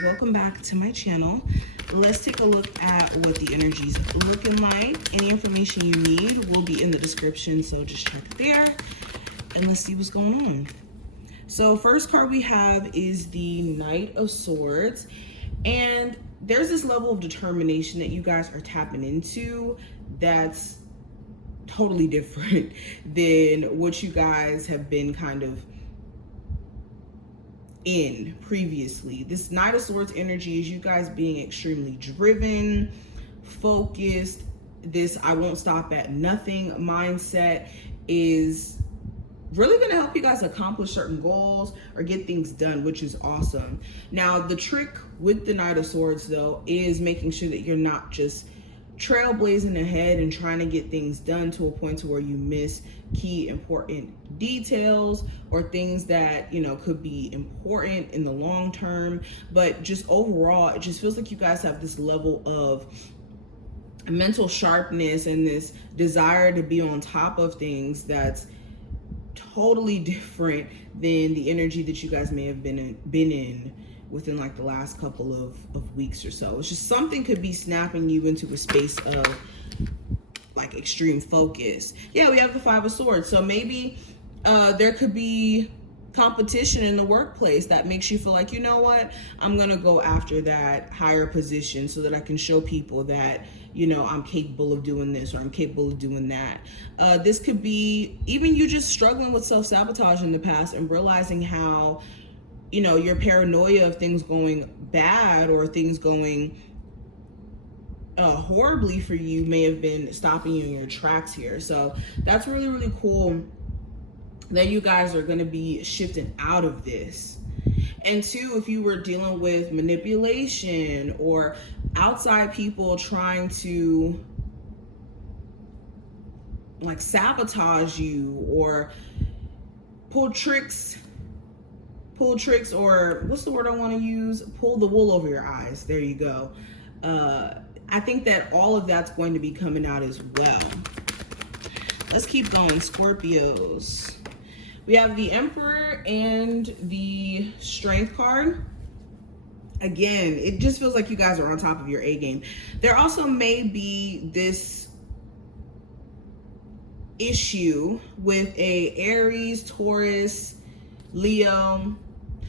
guys, welcome back to my channel. Let's take a look at what the energy's looking like. Any information you need will be in the description, so just check it there and let's see what's going on. So first card we have is the Knight of Swords, and there's this level of determination that you guys are tapping into that's totally different than what you guys have been kind of in previously. This Knight of Swords energy is you guys being extremely driven, focused. This I won't stop at nothing mindset is really going to help you guys accomplish certain goals or get things done, which is awesome. Now, the trick with the Knight of Swords, though, is making sure that you're not just trailblazing ahead and trying to get things done to a point to where you miss key important details or things that, you know, could be important in the long term. But just overall, it just feels like you guys have this level of mental sharpness and this desire to be on top of things that's totally different than the energy that you guys may have been in within like the last couple of weeks or so. It's just something could be snapping you into a space of like extreme focus. Yeah, we have the Five of Swords. So maybe there could be competition in the workplace that makes you feel like, you know what, I'm gonna go after that higher position so that I can show people that, you know, I'm capable of doing this or I'm capable of doing that. This could be even you just struggling with self-sabotage in the past and realizing how, you know, your paranoia of things going bad or things going horribly for you may have been stopping you in your tracks here. So that's really, really cool that you guys are going to be shifting out of this. And two, if you were dealing with manipulation or outside people trying to like sabotage you or pull tricks, or what's the word I want to use? Pull the wool over your eyes. There you go. I think that all of that's going to be coming out as well. Let's keep going, Scorpios. We have the Emperor and the Strength card. Again, it just feels like you guys are on top of your A game. There also may be this issue with a Aries, Taurus, Leo.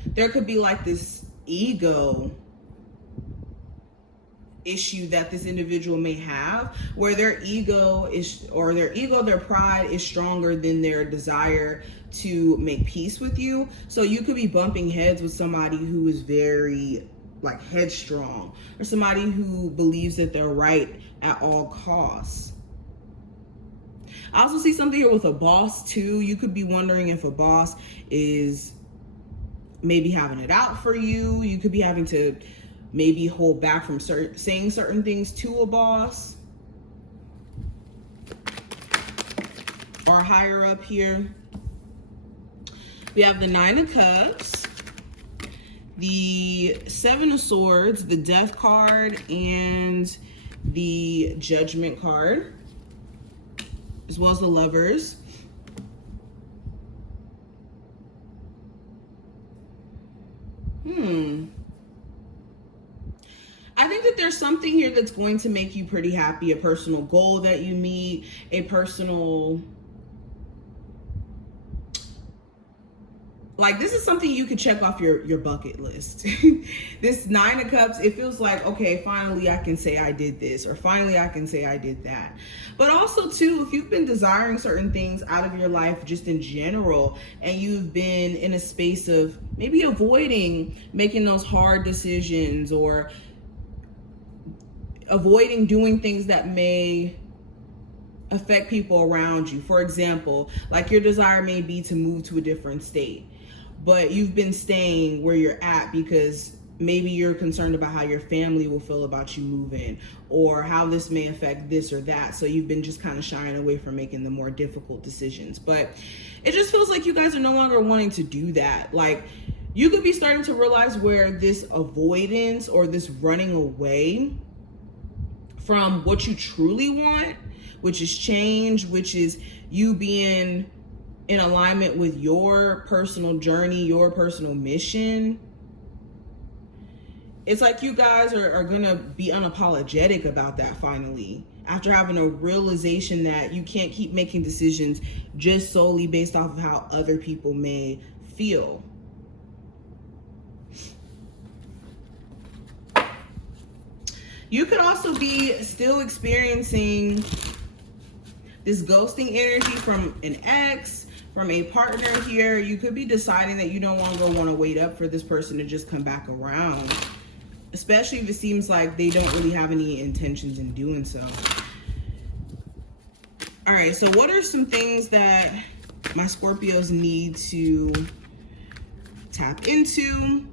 There could be like this ego issue that this individual may have where their pride is stronger than their desire to make peace with you. So you could be bumping heads with somebody who is very like headstrong or somebody who believes that they're right at all costs. I also see something here with a boss too. You could be wondering if a boss is maybe having it out for you. You could be having to maybe hold back from saying certain things to a boss or higher up here. We have the Nine of Cups, the Seven of Swords, the Death card, and the Judgment card, as well as the Lovers. I think that there's something here that's going to make you pretty happy, a personal goal that you meet, a personal, like this is something you could check off your bucket list. This Nine of Cups, it feels like, okay, finally I can say I did this, or finally I can say I did that. But also too, if you've been desiring certain things out of your life just in general, and you've been in a space of maybe avoiding making those hard decisions or avoiding doing things that may affect people around you. For example, like your desire may be to move to a different state, but you've been staying where you're at because maybe you're concerned about how your family will feel about you moving or how this may affect this or that. So you've been just kind of shying away from making the more difficult decisions. But it just feels like you guys are no longer wanting to do that. Like you could be starting to realize where this avoidance or this running away from what you truly want, which is change, which is you being in alignment with your personal journey, your personal mission, It's like you guys are gonna be unapologetic about that finally, after having a realization that you can't keep making decisions just solely based off of how other people may feel. You could also be still experiencing this ghosting energy from an ex, from a partner here. You could be deciding that you don't want to wait up for this person to just come back around, especially if it seems like they don't really have any intentions in doing so. All right, so what are some things that my Scorpios need to tap into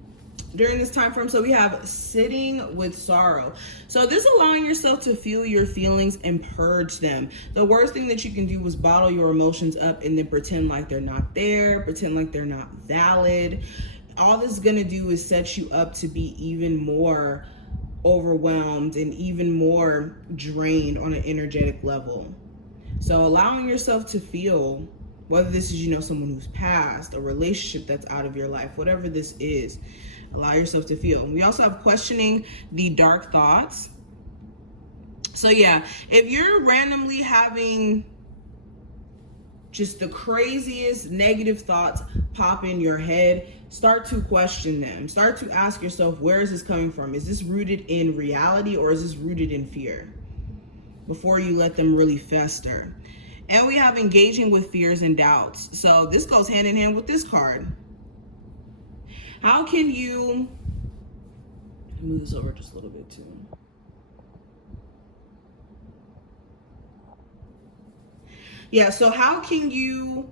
during this time frame? So we have sitting with sorrow. So this is allowing yourself to feel your feelings and purge them. The worst thing that you can do is bottle your emotions up and then pretend like they're not there, pretend like they're not valid. All this is going to do is set you up to be even more overwhelmed and even more drained on an energetic level. So allowing yourself to feel, whether this is, someone who's passed, a relationship that's out of your life, whatever this is, allow yourself to feel. We also have questioning the dark thoughts. So yeah, if you're randomly having just the craziest negative thoughts pop in your head, start to question them. Start to ask yourself, where is this coming from? Is this rooted in reality or is this rooted in fear? Before you let them really fester. And we have engaging with fears and doubts. So this goes hand in hand with this card. How can you move this over just a little bit too? Yeah, so how can you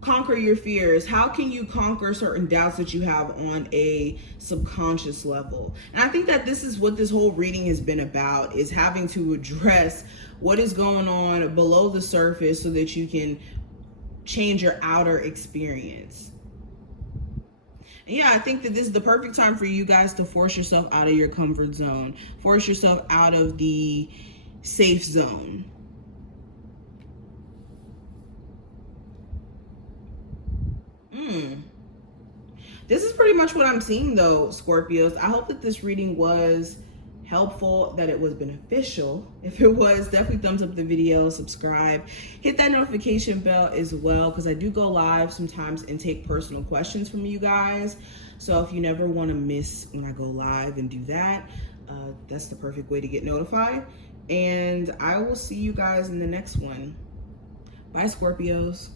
conquer your fears? How can you conquer certain doubts that you have on a subconscious level? And I think that this is what this whole reading has been about, is having to address what is going on below the surface so that you can change your outer experience. And yeah, I think that this is the perfect time for you guys to force yourself out of your comfort zone. Force yourself out of the safe zone. This is pretty much what I'm seeing though, Scorpios. I hope that this reading was helpful, that it was beneficial. If it was, definitely thumbs up the video, subscribe, hit that notification bell as well, because I do go live sometimes and take personal questions from you guys. So if you never want to miss when I go live and do that, that's the perfect way to get notified. And I will see you guys in the next one. Bye, Scorpios.